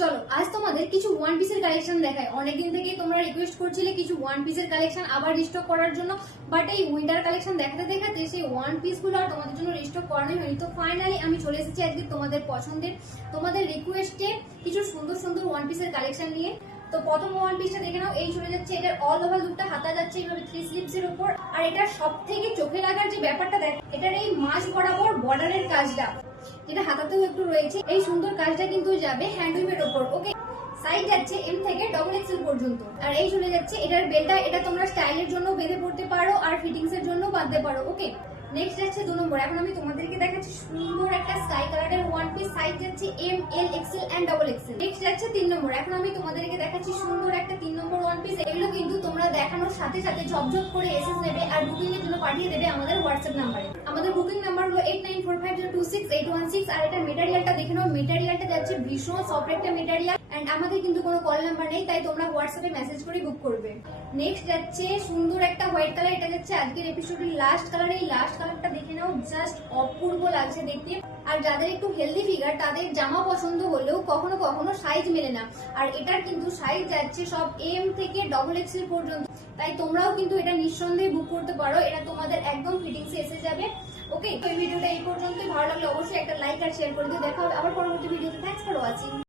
চলো আজ তোমাদের কিছু ওয়ান পিসের কালেকশন দেখায়। অনেকদিন থেকে তোমরা রিকোয়েস্ট করছিলে কিছু ওয়ান পিসের কালেকশন আবার রিস্টক করার জন্য, বাট এই উইন্টার কালেকশন দেখাতে দেখাতে সেই ওয়ান পিস গুলো আর তোমাদের জন্য রিস্টক করানোই হয়নি। তো ফাইনালি আমি চলে এসেছি আজকে তোমাদের পছন্দের, তোমাদের রিকোয়েস্টে কিছু সুন্দর সুন্দর ওয়ান পিসের কালেকশন নিয়ে। তো প্রথম ওয়ান পিসটা দেখে নাও, এই চলে যাচ্ছে এটার অল ওভার লুকটা, হাতা যাচ্ছে এইভাবে 3 স্লিভস এর উপর। আর এটার সব থেকে চোখে লাগার যে ব্যাপারটা দেখ, এটার এই মাঝ বরাবর বর্ডারের কাজটা, যেটা হাতাতেও একটু রয়েছে, এই সুন্দর কাজটা কিন্তু যাবে হ্যান্ডলুমের ওপর। ওকে, সাইজ যাচ্ছে এম থেকে ডবল এক্সেল পর্যন্ত। আর এই চলে যাচ্ছে এটার বেলটা, এটা তোমরা স্টাইলের জন্য বেঁধে পড়তে পারো আর ফিটিংস এর জন্য বাঁধতে পারো। ওকে, নেক্সট যাচ্ছে 2 নম্বর। এখন আমি তোমাদেরকে দেখাচ্ছি সুন্দর একটা স্কাই কালারের ওয়ান পিস, সাইজ যাচ্ছে M, L, XL and double XL. Next যাচ্ছে 3 নম্বর। এখন আমি তোমাদেরকে দেখাচ্ছি সুন্দর একটা 3 নম্বর ওয়ান পিস। এগুলো কিন্তু তোমরা দেখানোর সাথে সাথে ঝপঝপ করে এসএস নেবে আর বুকিং এর জন্য পাঠিয়ে দেবে আমাদের হোয়াটসঅ্যাপ নাম্বারে। আমাদের বুকিং নাম্বার হলো 8945026816। আর এটা মেটেরিয়ালটা দেখে নাও, মেটেরিয়ালটা যাচ্ছে ভীষণ সফট একটা মেটেরিয়াল। এন্ড আমাদের কিন্তু কোনো কল নাম্বার নেই, তাই তোমরা হোয়াটসঅ্যাপে মেসেজ করে বুক করবে। নেক্সট যাচ্ছে সুন্দর একটা হোয়াইট কালার, এটা যাচ্ছে আজকের এপিসোডের লাস্ট কালার। এই লাস্ট কালারটা দেখে নাও, জাস্ট অপূর্ব লাগছে দেখতে। আর যাদের একটু হেলদি ফিগার তাদের জামা পছন্দ হলেও কখনো কখনো সাইজ মেলে না, আর এটার কিন্তু সাইজ যাচ্ছে সব এম থেকে ডবল এক্সেল পর্যন্ত। তাই তোমরাও কিন্তু এটা নিঃসন্দেহে বুক করতে পারো, এটা তোমাদের একদম ফিটিংসে এসে যাবে। ওকে, তো এই ভিডিওটা এই পর্যন্তই। ভালো লাগলে অবশ্যই একটা লাইক আর শেয়ার করে দিও। দেখা হবে আবার পরবর্তী ভিডিওতে। Thanks for watching.